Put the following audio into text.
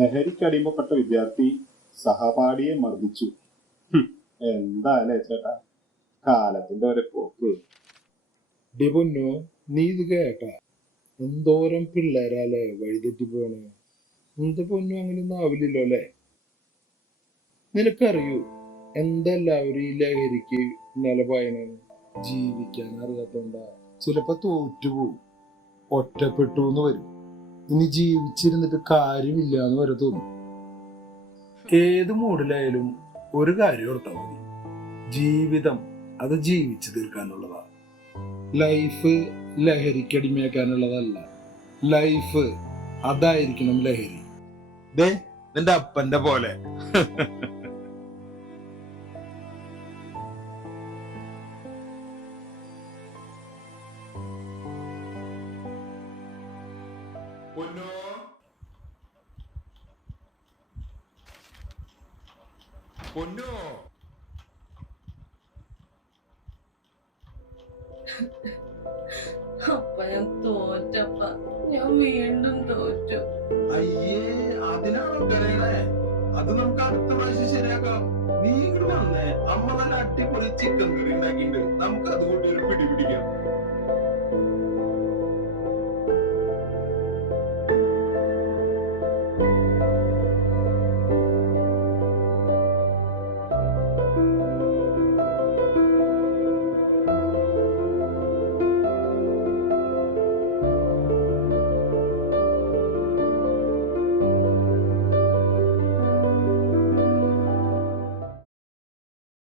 ലഹരിക്കടിമപ്പെട്ട വിദ്യാർത്ഥി സഹപാഠിയെ മർദ്ദിച്ചു. എന്താ അല്ലേ ചേട്ടാ കാലത്തിന്റെ ഒരു പോക്ക്. പൊന്നു നീ ഇത് കേട്ട എന്തോരം പിള്ളേരാലേ വഴിതെറ്റി പോണേ. എന്റെ പൊന്നു അങ്ങനെയൊന്നും ആവില്ലല്ലോ അല്ലേ? നിനക്കറിയൂ എന്തെല്ലാവരും ഈ ലഹരിക്ക് നിലപായണെന്ന്? ജീവിക്കാൻ അറിയാത്തോണ്ടാ. ചിലപ്പോ തോറ്റുപോകും, ഒറ്റപ്പെട്ടു എന്ന് വരും, ഇനി ജീവിച്ചിരുന്നിട്ട് കാര്യമില്ല എന്ന് വരെ തോന്നും. ഏത് മൂഡിലായാലും ഒരു കാര്യം ഓർത്താൽ മതി, ജീവിതം അത് ജീവിച്ചു തീർക്കാനുള്ളതാ. ലൈഫ് ലഹരിക്കടിമയാക്കാനുള്ളതല്ല. ലൈഫ് അതായിരിക്കണം ലഹരി. നിന്റെ അപ്പന്റെ പോലെ. പൊന്നോ പൊന്നോ അപ്പ ഞാൻ തോറ്റപ്പ, ഞാൻ വീണ്ടും തോറ്റു. അയ്യേ അതിനാണോ കരയണേ? അത് നമുക്ക് അടുത്ത പ്രാവശ്യം ശരിയാക്കാം. നീ ഇങ്ങോട്ട് വന്നേ, അമ്മ നല്ല അടിപൊളി ചിക്കൻ കറി ഉണ്ടാക്കിണ്ട്, നമുക്ക് അതുകൊണ്ട് ഒരു പിടി പിടിക്കാം.